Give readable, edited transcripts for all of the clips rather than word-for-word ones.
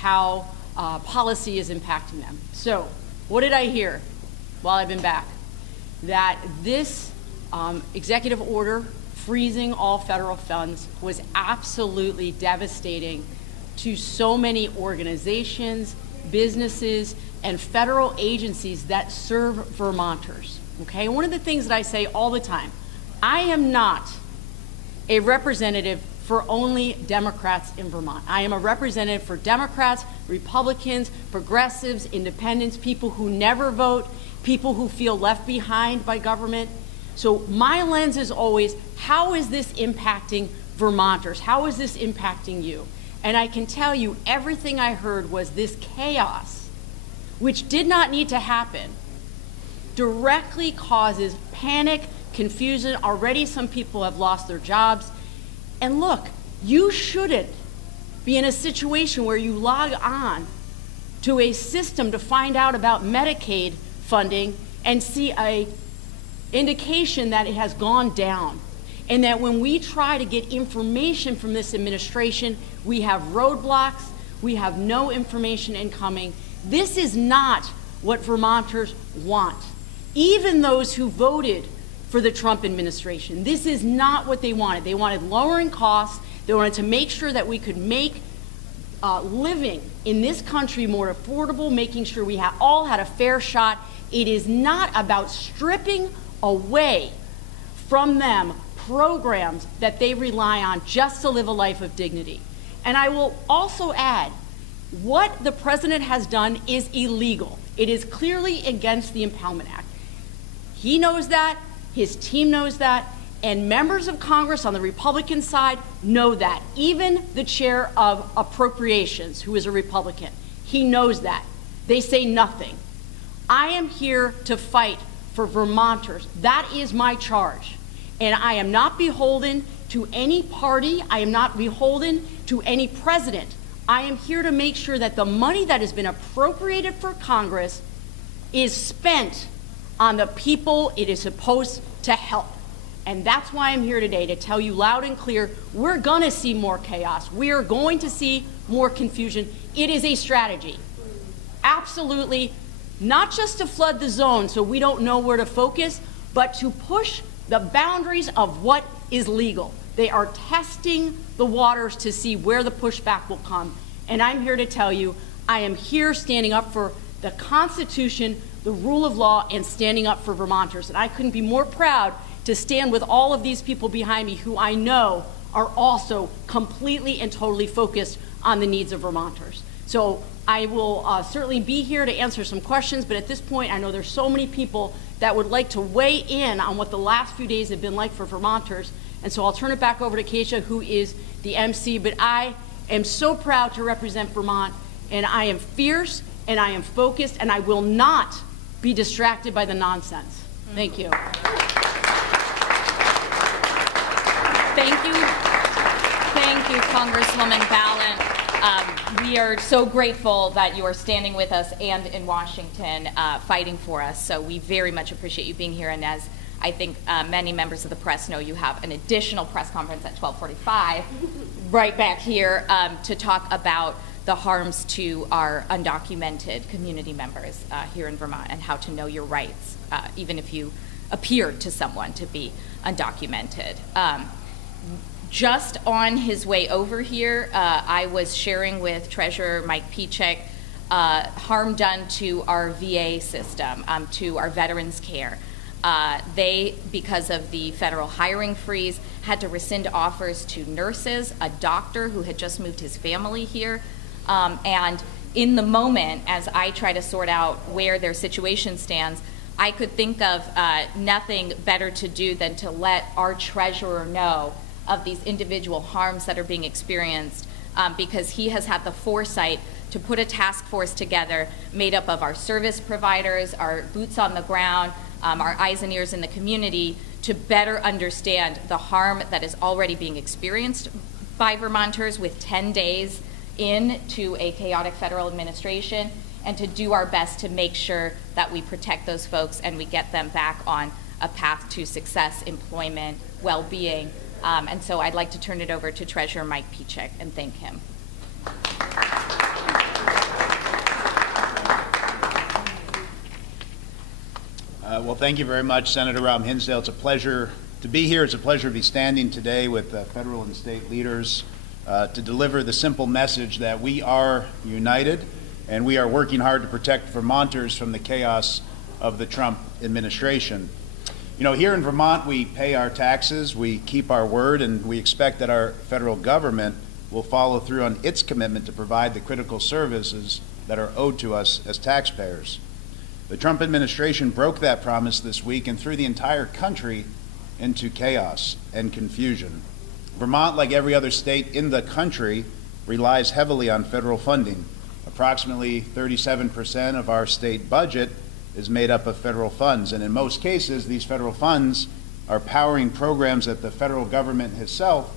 how policy is impacting them. So what did I hear while I've been back? That this executive order freezing all federal funds was absolutely devastating to so many organizations, businesses, and federal agencies that serve Vermonters, okay? One of the things that I say all the time, I am not a representative for only Democrats in Vermont. I am a representative for Democrats, Republicans, progressives, independents, people who never vote, people who feel left behind by government. So my lens is always, how is this impacting Vermonters? How is this impacting you? And I can tell you, everything I heard was this chaos, which did not need to happen, directly causes panic, confusion. Already some people have lost their jobs. And look, you shouldn't be in a situation where you log on to a system to find out about Medicaid funding and see a indication that it has gone down. And that when we try to get information from this administration, we have roadblocks, we have no information incoming. This is not what Vermonters want. Even those who voted for the Trump administration, this is not what they wanted. They wanted lowering costs. They wanted to make sure that we could make living in this country more affordable, making sure we all had a fair shot. It is not about stripping away from them programs that they rely on just to live a life of dignity. And I will also add, what the president has done is illegal. It is clearly against the Impoundment Act. He knows that, his team knows that, and members of Congress on the Republican side know that. Even the chair of Appropriations, who is a Republican, he knows that. They say nothing. I am here to fight for Vermonters. That is my charge. And I am not beholden to any party. I am not beholden to any president. I am here to make sure that the money that has been appropriated for Congress is spent on the people it is supposed to help. And that's why I'm here today, to tell you loud and clear, we're going to see more chaos. We are going to see more confusion. It is a strategy. Absolutely, not just to flood the zone so we don't know where to focus, but to push the boundaries of what is legal. They are testing the waters to see where the pushback will come. And I'm here to tell you, I am here standing up for the Constitution, the rule of law, and standing up for Vermonters. And I couldn't be more proud to stand with all of these people behind me who I know are also completely and totally focused on the needs of Vermonters. So I will certainly be here to answer some questions, but at this point I know there's so many people that would like to weigh in on what the last few days have been like for Vermonters. And so I'll turn it back over to Keisha, who is the MC, but I am so proud to represent Vermont, and I am fierce, and I am focused, and I will not be distracted by the nonsense. Thank you. Thank you, Congresswoman Balint. We are so grateful that you are standing with us and in Washington fighting for us. So we very much appreciate you being here. And as I think many members of the press know, you have an additional press conference at 12:45 right back here to talk about the harms to our undocumented community members here in Vermont and how to know your rights, even if you appear to someone to be undocumented. Just on his way over here, I was sharing with Treasurer Mike Pichek harm done to our VA system, to our veterans care. They, because of the federal hiring freeze, had to rescind offers to nurses, a doctor who had just moved his family here. And in the moment, as I try to sort out where their situation stands, I could think of nothing better to do than to let our treasurer know of these individual harms that are being experienced, because he has had the foresight to put a task force together made up of our service providers, our boots on the ground, our eyes and ears in the community, to better understand the harm that is already being experienced by Vermonters with 10 days into a chaotic federal administration, and to do our best to make sure that we protect those folks and we get them back on a path to success, employment, well-being. And so I'd like to turn it over to Treasurer Mike Pichek and thank him. Well, thank you very much, Senator Rob Hinsdale. It's a pleasure to be here. It's a pleasure to be standing today with federal and state leaders to deliver the simple message that we are united and we are working hard to protect Vermonters from the chaos of the Trump administration. You know, here in Vermont, we pay our taxes, we keep our word, and we expect that our federal government will follow through on its commitment to provide the critical services that are owed to us as taxpayers. The Trump administration broke that promise this week and threw the entire country into chaos and confusion. Vermont, like every other state in the country, relies heavily on federal funding. Approximately 37% of our state budget is made up of federal funds, and in most cases, these federal funds are powering programs that the federal government itself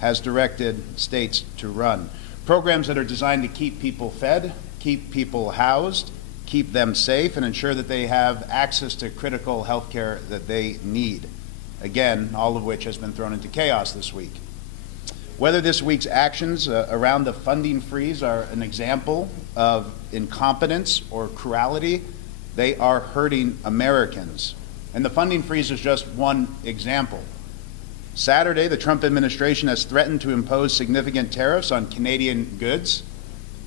has directed states to run. Programs that are designed to keep people fed, keep people housed, keep them safe, and ensure that they have access to critical health care that they need. Again, all of which has been thrown into chaos this week. Whether this week's actions around the funding freeze are an example of incompetence or cruelty, they are hurting Americans. And the funding freeze is just one example. Saturday, the Trump administration has threatened to impose significant tariffs on Canadian goods,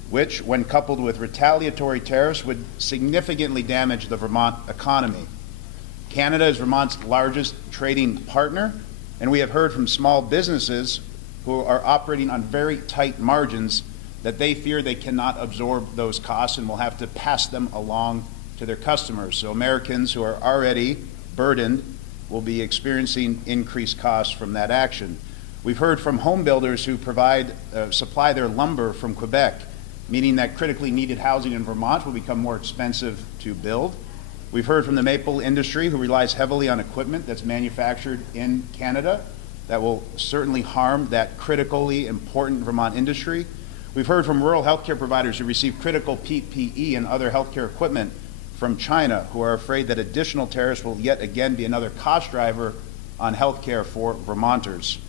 which, when coupled with retaliatory tariffs, would significantly damage the Vermont economy. Canada is Vermont's largest trading partner, and we have heard from small businesses who are operating on very tight margins that they fear they cannot absorb those costs and will have to pass them along to their customers. So Americans who are already burdened will be experiencing increased costs from that action. We've heard from home builders who supply their lumber from Quebec, meaning that critically needed housing in Vermont will become more expensive to build. We've heard from the maple industry, who relies heavily on equipment that's manufactured in Canada that will certainly harm that critically important Vermont industry. We've heard from rural healthcare providers who receive critical PPE and other healthcare equipment from China, who are afraid that additional tariffs will yet again be another cost driver on healthcare for Vermonters.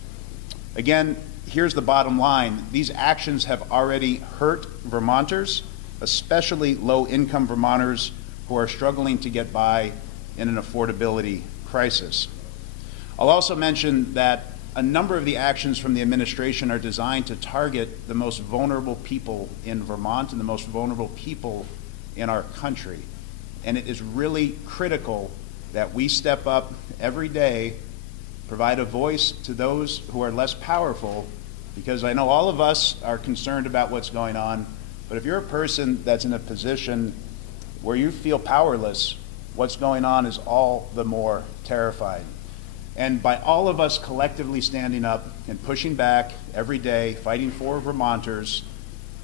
Again, here's the bottom line. These actions have already hurt Vermonters, especially low-income Vermonters who are struggling to get by in an affordability crisis. I'll also mention that a number of the actions from the administration are designed to target the most vulnerable people in Vermont and the most vulnerable people in our country. And it is really critical that we step up every day, provide a voice to those who are less powerful, because I know all of us are concerned about what's going on, but if you're a person that's in a position where you feel powerless, what's going on is all the more terrifying. And by all of us collectively standing up and pushing back every day, fighting for Vermonters,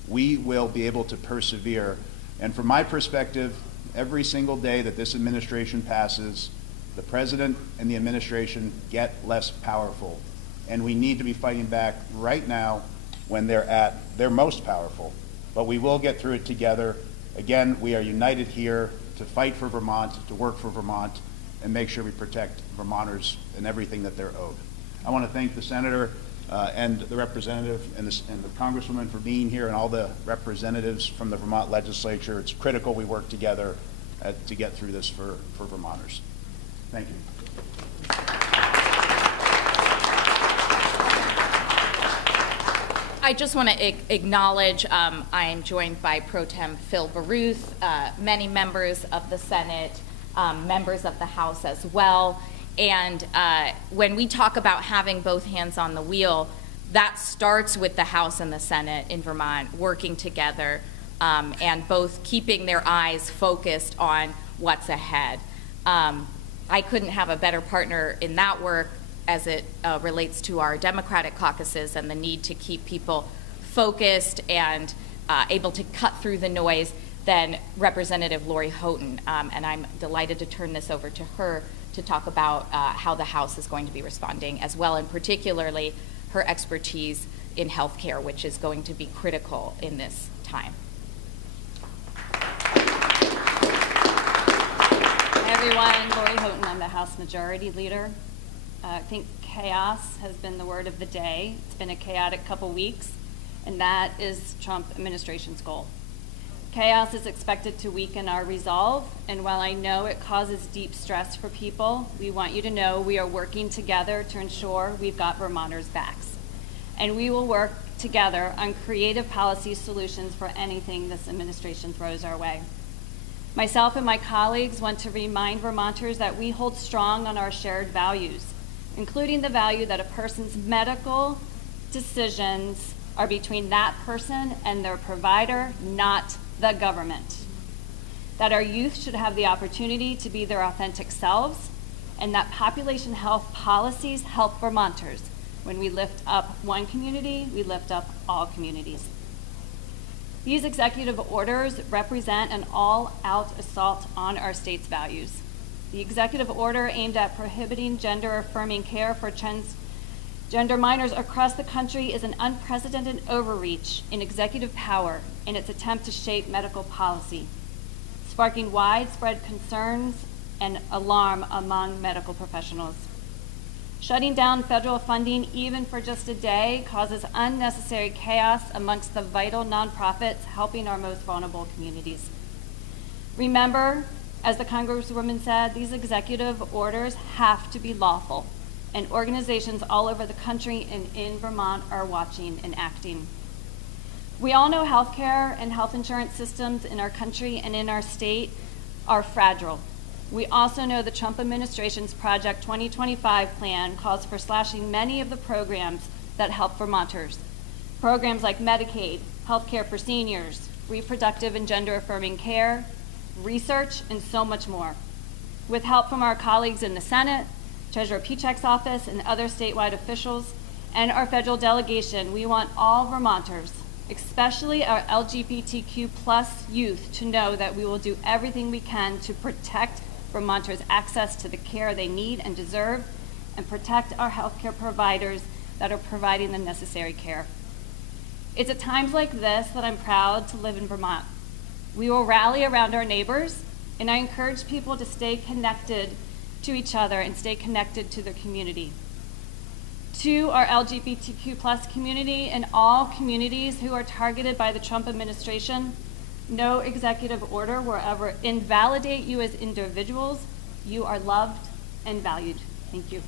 we will be able to persevere. And from my perspective, every single day that this administration passes, the president and the administration get less powerful. And we need to be fighting back right now when they're at their most powerful. But we will get through it together. Again, we are united here to fight for Vermont, to work for Vermont, and make sure we protect Vermonters and everything that they're owed. I want to thank the senator and the representative and the congresswoman for being here, and all the representatives from the Vermont legislature. It's critical we work together to get through this for Vermonters. Thank you. I just want to acknowledge I am joined by Pro Tem Phil Baruth, many members of the Senate, members of the House as well. And when we talk about having both hands on the wheel, that starts with the House and the Senate in Vermont working together and both keeping their eyes focused on what's ahead. I couldn't have a better partner in that work as it relates to our Democratic caucuses and the need to keep people focused and able to cut through the noise than Representative Lori Houghton. And I'm delighted to turn this over to her to talk about how the House is going to be responding as well, and particularly her expertise in healthcare, which is going to be critical in this time. Hi everyone, Lori Houghton, I'm the House Majority Leader. I think chaos has been the word of the day. It's been a chaotic couple weeks, and that is Trump administration's goal. Chaos is expected to weaken our resolve, and while I know it causes deep stress for people, we want you to know we are working together to ensure we've got Vermonters' backs. And we will work together on creative policy solutions for anything this administration throws our way. Myself and my colleagues want to remind Vermonters that we hold strong on our shared values, including the value that a person's medical decisions are between that person and their provider, not the government. That our youth should have the opportunity to be their authentic selves, and that population health policies help Vermonters. When we lift up one community, we lift up all communities. These executive orders represent an all-out assault on our state's values. The executive order aimed at prohibiting gender-affirming care for transgender minors across the country is an unprecedented overreach in executive power in its attempt to shape medical policy, sparking widespread concerns and alarm among medical professionals. Shutting down federal funding, even for just a day, causes unnecessary chaos amongst the vital nonprofits helping our most vulnerable communities. Remember, as the Congresswoman said, these executive orders have to be lawful, and organizations all over the country and in Vermont are watching and acting. We all know healthcare and health insurance systems in our country and in our state are fragile. We also know the Trump administration's Project 2025 plan calls for slashing many of the programs that help Vermonters. Programs like Medicaid, healthcare for seniors, reproductive and gender-affirming care, research, and so much more. With help from our colleagues in the Senate, Treasurer Pichek's office, and other statewide officials, and our federal delegation, we want all Vermonters, especially our LGBTQ+ youth, to know that we will do everything we can to protect Vermonters' access to the care they need and deserve, and protect our healthcare providers that are providing the necessary care. It's at times like this that I'm proud to live in Vermont. We will rally around our neighbors, and I encourage people to stay connected to each other and stay connected to their community. To our LGBTQ+ community and all communities who are targeted by the Trump administration, no executive order will ever invalidate you as individuals. You are loved and valued. Thank you.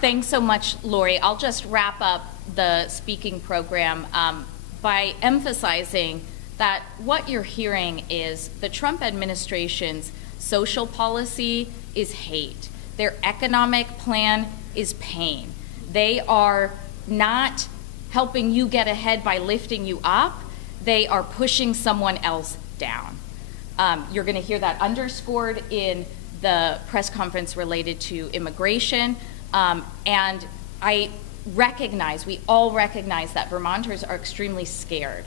Thanks so much, Lori. I'll just wrap up the speaking program by emphasizing that what you're hearing is the Trump administration's social policy is hate. Their economic plan is pain. They are not helping you get ahead by lifting you up. They are pushing someone else down. You're going to hear that underscored in the press conference related to immigration. And we all recognize that Vermonters are extremely scared.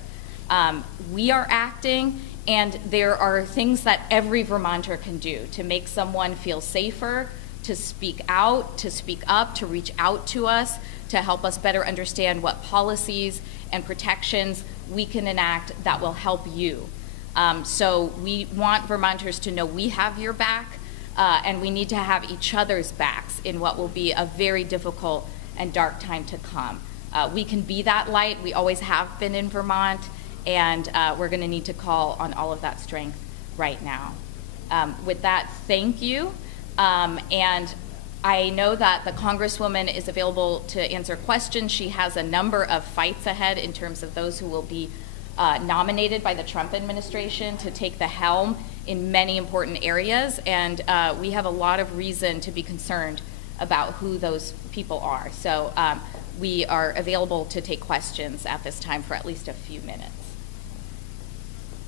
We are acting, and there are things that every Vermonter can do to make someone feel safer, to speak out, to speak up, to reach out to us, to help us better understand what policies and protections we can enact that will help you. So we want Vermonters to know we have your back, and we need to have each other's backs in what will be a very difficult and dark time to come. We can be that light. We always have been in Vermont, and we're going to need to call on all of that strength right now. With that, thank you. And I know that the Congresswoman is available to answer questions. She has a number of fights ahead in terms of those who will be nominated by the Trump administration to take the helm in many important areas. And we have a lot of reason to be concerned about who those people are. So we are available to take questions at this time for at least a few minutes.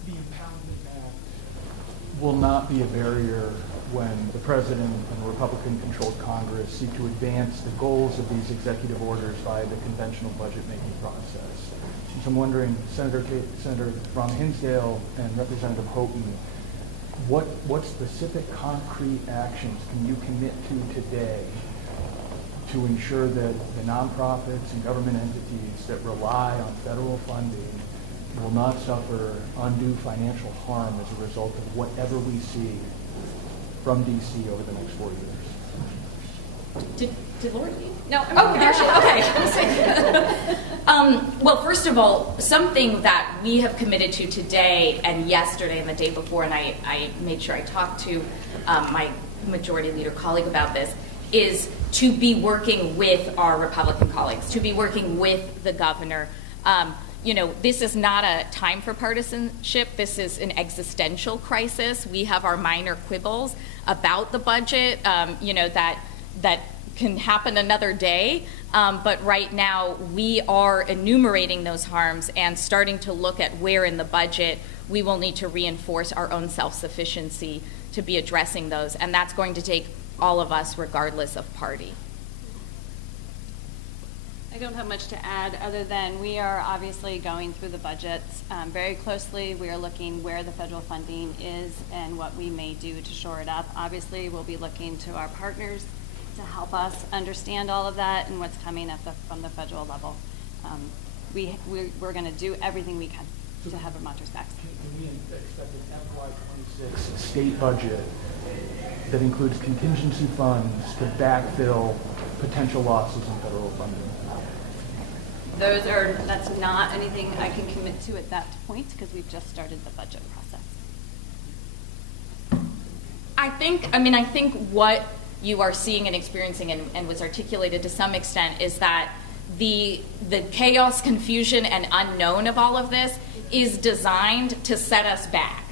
The Impoundment Act will not be a barrier when the President and Republican-controlled Congress seek to advance the goals of these executive orders via the conventional budget-making process. So I'm wondering, Senator Ron Hinsdale and Representative Houghton, what specific concrete actions can you commit to today to ensure that the nonprofits and government entities that rely on federal funding will not suffer undue financial harm as a result of whatever we see from DC over the next 4 years? Did Lori leave? No. Oh, there she is. Okay. Well, first of all, something that we have committed to today and yesterday and the day before, and I made sure I talked to my majority leader colleague about this, is to be working with our Republican colleagues, to be working with the governor. This is not a time for partisanship. This is an existential crisis. We have our minor quibbles about the budget, that can happen another day. But right now, we are enumerating those harms and starting to look at where in the budget we will need to reinforce our own self-sufficiency to be addressing those. And that's going to take all of us, regardless of party. I don't have much to add other than we are obviously going through the budgets very closely. We are looking where the federal funding is and what we may do to shore it up. Obviously, we'll be looking to our partners to help us understand all of that and what's coming from the federal level. We're going to do everything we can to have Vermonters back. Can we expect an FY26 state budget that includes contingency funds to backfill potential losses in federal funding? That's not anything I can commit to at that point because we've just started the budget process. I think what you are seeing and experiencing and was articulated to some extent is that the chaos, confusion, and unknown of all of this is designed to set us back,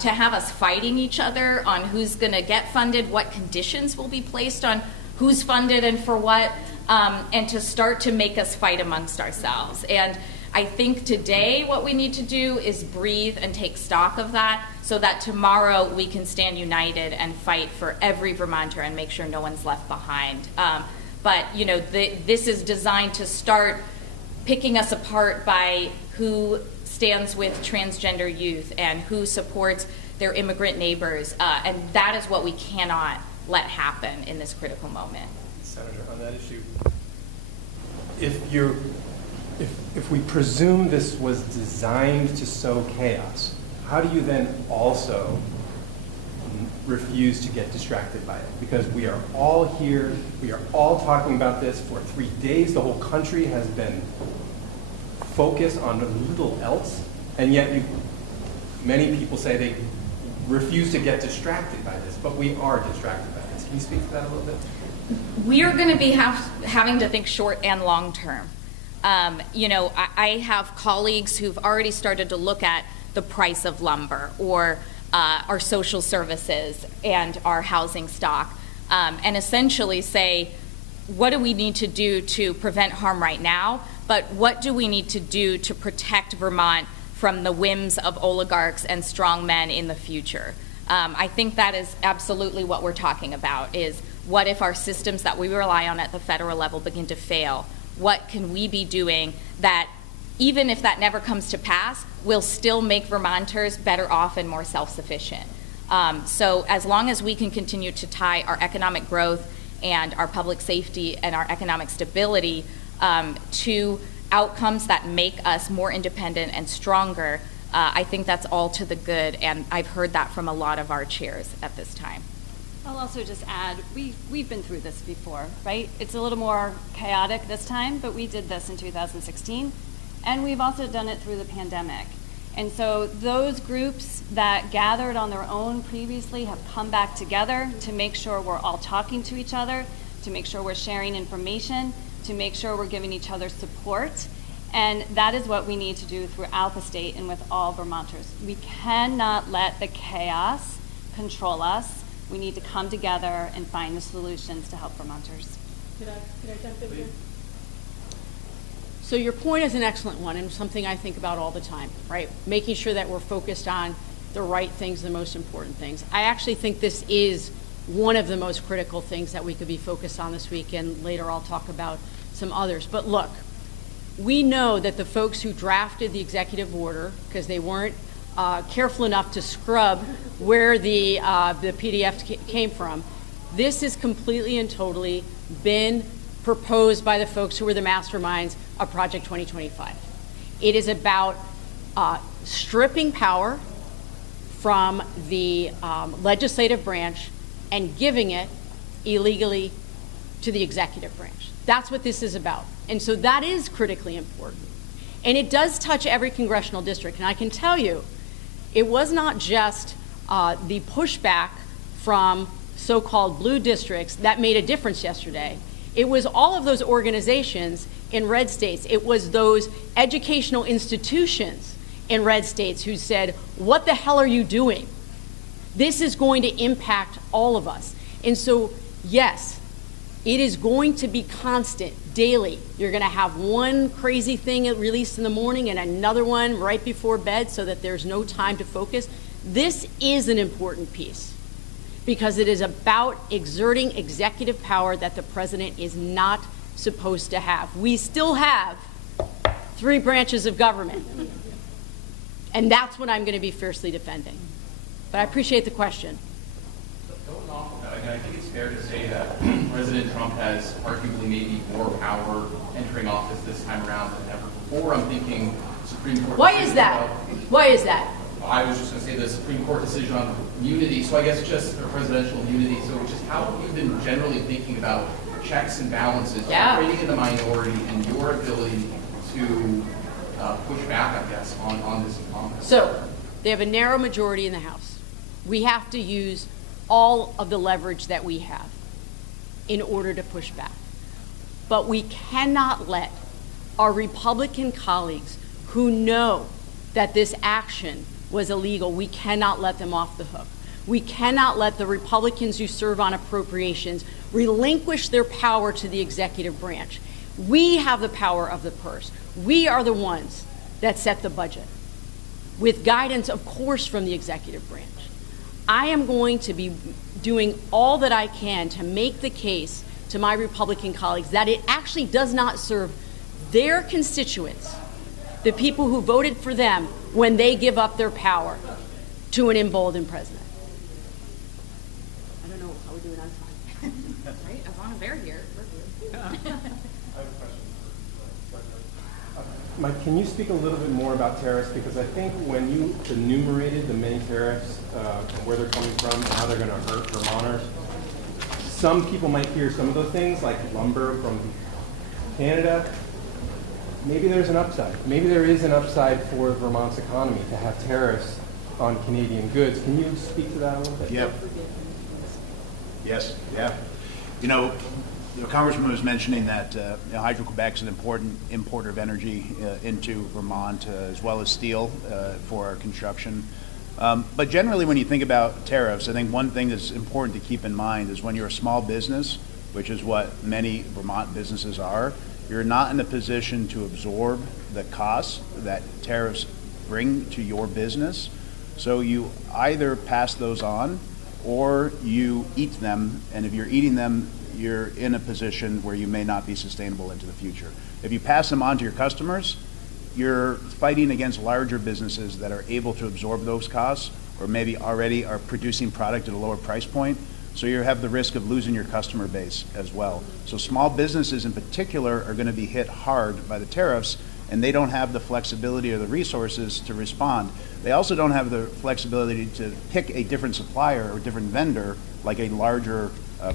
to have us fighting each other on who's going to get funded, what conditions will be placed on who's funded and for what, and to start to make us fight amongst ourselves. And I think today what we need to do is breathe and take stock of that so that tomorrow we can stand united and fight for every Vermonter and make sure no one's left behind. But this is designed to start picking us apart by who stands with transgender youth and who supports their immigrant neighbors. And that is what we cannot let happen in this critical moment. Senator, on that issue, if we presume this was designed to sow chaos, how do you then also refuse to get distracted by it? Because we are all here, we are all talking about this for 3 days. The whole country has been focused on little else, and yet many people say they refuse to get distracted by this, but we are distracted by this. Can you speak to that a little bit? We are going to be having to think short and long term. I have colleagues who've already started to look at the price of lumber or our social services and our housing stock, and essentially say, what do we need to do to prevent harm right now, but what do we need to do to protect Vermont from the whims of oligarchs and strongmen in the future? I think that is absolutely what we're talking about, is what if our systems that we rely on at the federal level begin to fail? What can we be doing that, even if that never comes to pass, will still make Vermonters better off and more self-sufficient? So as long as we can continue to tie our economic growth and our public safety and our economic stability to outcomes that make us more independent and stronger, I think that's all to the good, and I've heard that from a lot of our chairs at this time. I'll also just add, we've been through this before, right? It's a little more chaotic this time, but we did this in 2016, and we've also done it through the pandemic. And so those groups that gathered on their own previously have come back together to make sure we're all talking to each other, to make sure we're sharing information, to make sure we're giving each other support. And that is what we need to do throughout the state and with all Vermonters. We cannot let the chaos control us. We need to come together and find the solutions to help Vermonters. Could I jump in here? So your point is an excellent one and something I think about all the time, right? Making sure that we're focused on the right things, the most important things. I actually think this is one of the most critical things that we could be focused on this week, and later I'll talk about some others. But look, we know that the folks who drafted the executive order, because they weren't careful enough to scrub where the PDF came from, this has completely and totally been proposed by the folks who were the masterminds of Project 2025. It is about stripping power from the legislative branch and giving it illegally to the executive branch. That's what this is about. And so that is critically important. And it does touch every congressional district. And I can tell you, it was not just the pushback from so-called blue districts that made a difference yesterday. It was all of those organizations in red states. It was those educational institutions in red states who said, what the hell are you doing? This is going to impact all of us. And so, yes, it is going to be constant, daily. You're going to have one crazy thing released in the morning and another one right before bed so that there's no time to focus. This is an important piece because it is about exerting executive power that the president is not supposed to have. We still have 3 branches of government, and that's what I'm going to be fiercely defending. But I appreciate the question. Going off of that, I think it's fair to say that President Trump has arguably maybe more power entering office this time around than ever before. I'm thinking Supreme Court. Why is that? Why is that? I was just going to say the Supreme Court decision on immunity. So I guess just a presidential immunity. So just how have you been generally thinking about checks and balances, operating in the minority, and your ability to push back, I guess, on this comment? So they have a narrow majority in the House. We have to use all of the leverage that we have in order to push back. But we cannot let our Republican colleagues who know that this action was illegal, we cannot let them off the hook. We cannot let the Republicans who serve on appropriations relinquish their power to the executive branch. We have the power of the purse. We are the ones that set the budget, with guidance, of course, from the executive branch. I am going to be doing all that I can to make the case to my Republican colleagues that it actually does not serve their constituents, the people who voted for them, when they give up their power to an emboldened president. I don't know how we're doing on time. Right, as long as they're here, we're good. Mike, can you speak a little bit more about tariffs? Because I think when you enumerated the many tariffs and where they're coming from and how they're going to hurt Vermonters, some people might hear some of those things, like lumber from Canada. Maybe there's an upside. Maybe there is an upside for Vermont's economy to have tariffs on Canadian goods. Can you speak to that a little bit? Yep. Yes, yeah. You know, Congressman was mentioning that Hydro-Quebec is an important importer of energy into Vermont, as well as steel for our construction. But generally, when you think about tariffs, I think one thing that's important to keep in mind is when you're a small business, which is what many Vermont businesses are, you're not in a position to absorb the costs that tariffs bring to your business. So you either pass those on or you eat them, and if you're eating them, you're in a position where you may not be sustainable into the future. If you pass them on to your customers, you're fighting against larger businesses that are able to absorb those costs, or maybe already are producing product at a lower price point. So you have the risk of losing your customer base as well. So small businesses in particular are going to be hit hard by the tariffs, and they don't have the flexibility or the resources to respond. They also don't have the flexibility to pick a different supplier or different vendor like a larger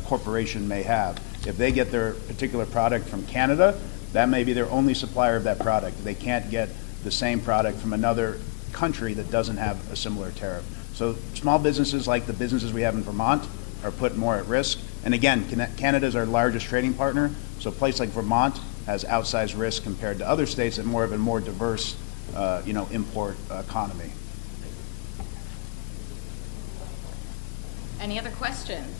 corporation may have. If they get their particular product from Canada, that may be their only supplier of that product. They can't get the same product from another country that doesn't have a similar tariff. So small businesses like the businesses we have in Vermont are put more at risk. And again, Canada is our largest trading partner, so a place like Vermont has outsized risk compared to other states that have a more diverse import economy. Any other questions?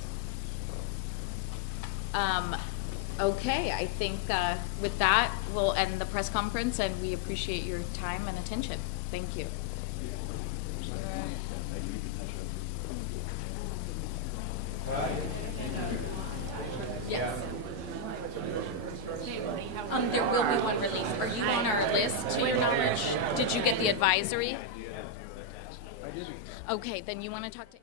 Okay, I think with that, we'll end the press conference, and we appreciate your time and attention. Thank you. Yes. There will be one release. Are you on our list, to your knowledge? Did you get the advisory? Okay, then you want to talk to...